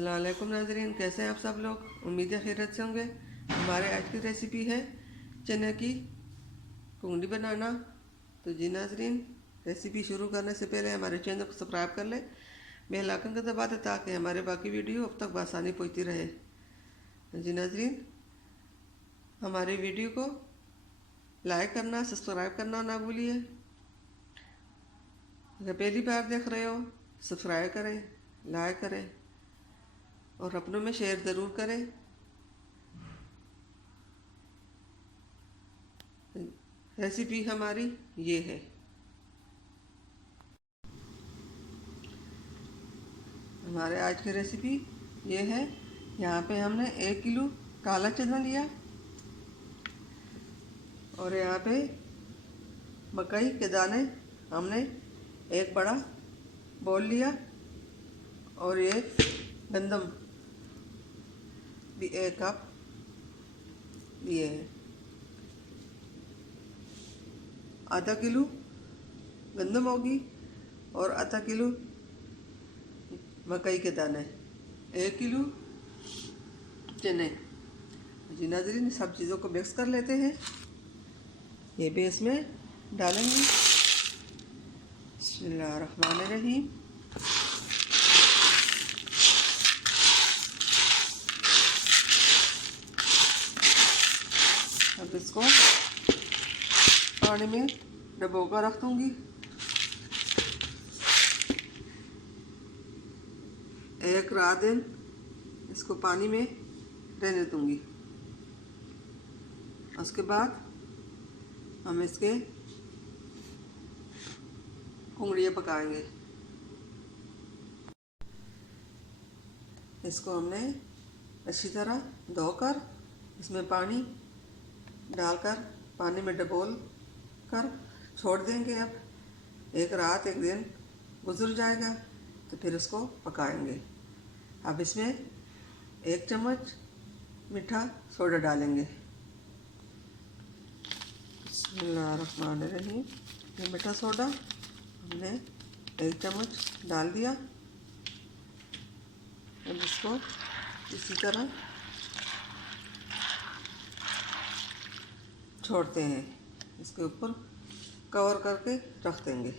अस्सलाम वालेकुम नाज़रीन, कैसे हैं आप सब लोग। उम्मीद है खैरियत से होंगे। हमारे आज की रेसिपी है चने की कुंगड़ी बनाना। तो जी नाज़रीन, रेसिपी शुरू करने से पहले हमारे चैनल को सब्सक्राइब कर लें, बेल आइकन को दबा दें ताकि हमारे बाकी वीडियो अब तक आसानी पहुँचती रहे। तो जी नाज़रीन, हमारी वीडियो को लाइक करना, सब्सक्राइब करना ना भूलिए। अगर पहली बार देख रहे हो सब्सक्राइब करें, लाइक करें और अपनों में शेयर ज़रूर करें। रेसिपी हमारी ये है। हमारे आज की रेसिपी ये है। यहाँ पे हमने 1 किलो काला चना लिया और यहाँ पे मकई के दाने हमने एक बड़ा बोल लिया और ये गंदम भी 1 कप लिए हैं। आधा किलो गंदम होगी और आधा किलो मकई के दाने, 1 किलो चने। जी नाज़रीन, सब चीज़ों को मिक्स कर लेते हैं। ये भी इसमें डालेंगे। बिस्मिल्लाहिर्रहमानिर्रहीम। अब इसको पानी में डबो कर रख दूँगी। 1 रात दिन इसको पानी में रहने दूँगी। उसके बाद हम इसके कुंगड़ियाँ पकाएंगे। इसको हमने अच्छी तरह धोकर इसमें पानी डालकर पानी में डबोल कर छोड़ देंगे। अब 1 रात 1 दिन गुजर जाएगा तो फिर इसको पकाएंगे। अब इसमें 1 चम्मच मीठा सोडा डालेंगे। बिस्मिल्लाहिर्रहमानिर्रहीम। ये मीठा सोडा हमने 1 चम्मच डाल दिया। अब इसको इसी तरह छोड़ते हैं। इसके ऊपर कवर करके रख देंगे।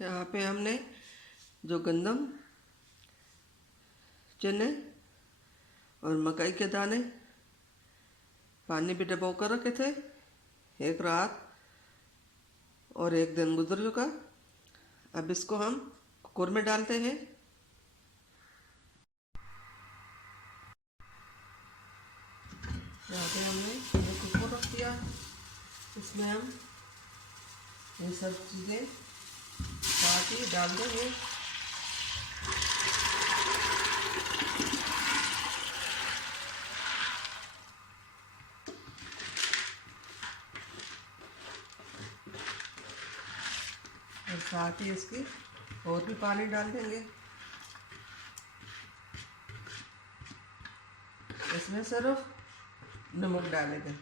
यहाँ पे हमने जो गंदम, चने और मकई के दाने पानी में डबो कर रखे थे 1 रात और 1 दिन गुजर चुका। अब इसको हम कुकर में डालते हैं। यहाँ पे हमने ये कुकर रख दिया। इसमें हम ये सब चीज़ें काट के डाल देंगे। और साथ ही इसकी और भी पानी डाल देंगे। इसमें सिर्फ नमक डालेंगे।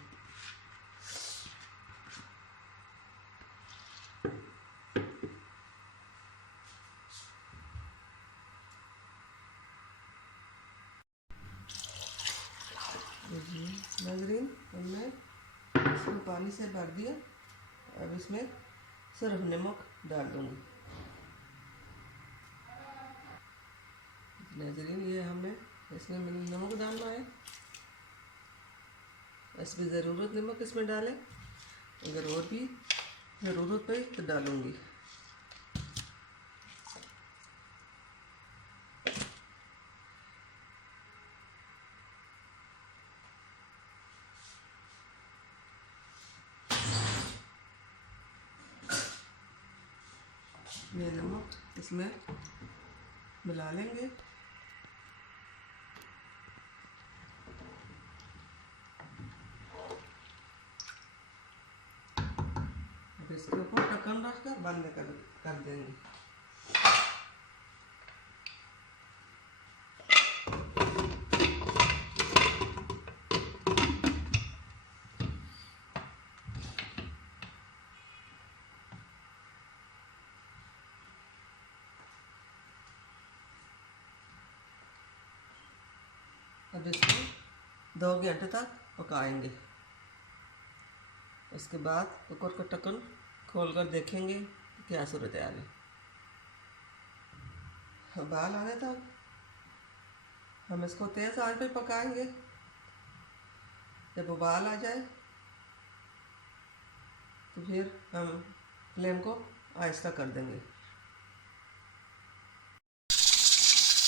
नाज़रीन, हमने इसको पानी से भर दिया। अब इसमें सिर्फ नमक डाल दूँगी। नाज़रीन, ये हमने इसमें नमक डालना है। इसमें ज़रूरत नमक इसमें डालें, अगर और भी ज़रूरत पड़ी तो डालूँगी। ये नमक इसमें मिला लेंगे। अब इसके ऊपर ढक्कन रखकर बंद कर देंगे। अब इसको 2 घंटे तक पकाएंगे। उसके बाद कुकर का ढक्कन खोलकर देखेंगे कि क्या सूरत हाल है। उबाल आने तक हम इसको तेज़ आंच पे पकाएंगे। जब उबाल आ जाए तो फिर हम फ्लेम को आहिस्ता कर देंगे।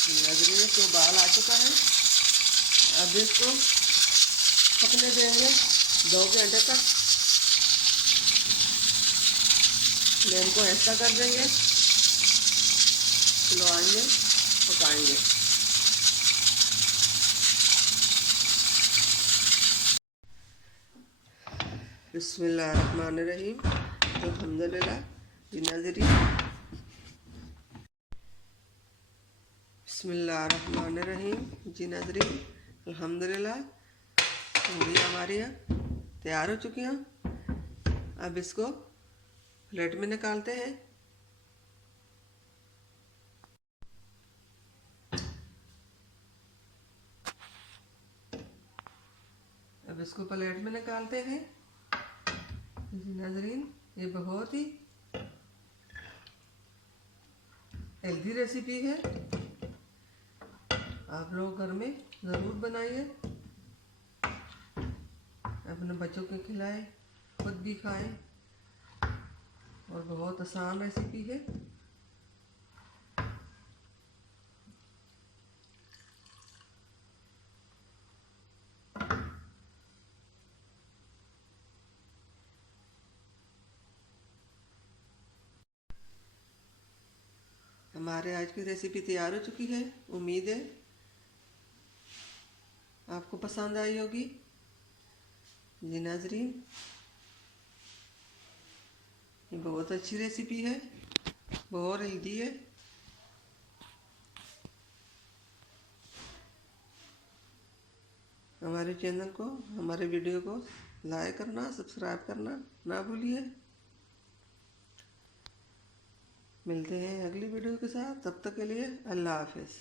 नाज़रीन, तो उबाल आ चुका है। अब इसको पकने देंगे 2 घंटे तक। फ्लेम को आहिस्ता कर देंगे, स्लो आंच में पकाएंगे। बिस्मिल्लाहिर्रहमानिर्रहीम। अल्हम्दुलिल्लाह जी नाज़रीन, बिस्मिल्लाहिर्रहमानिर्रहीम जी नाज़रीन, अल्हम्दुलिल्लाह पूरी हमारी यहाँ तैयार हो चुकी हैं। अब इसको प्लेट में निकालते हैं। अब इसको प्लेट में निकालते हैं जी नाज़रीन। ये बहुत ही हेल्दी रेसिपी है, आप लोग घर में ज़रूर बनाइए, अपने बच्चों को खिलाएं, खुद भी खाएं, और बहुत आसान रेसिपी है। हमारे आज की रेसिपी तैयार हो चुकी है। उम्मीद है आपको पसंद आई होगी जी नाज़रीन। ये बहुत अच्छी रेसिपी है, बहुत हेल्दी है। हमारे चैनल को, हमारे वीडियो को लाइक करना, सब्सक्राइब करना ना भूलिए। मिलते हैं अगली वीडियो के साथ, तब तक के लिए अल्लाह हाफिज़।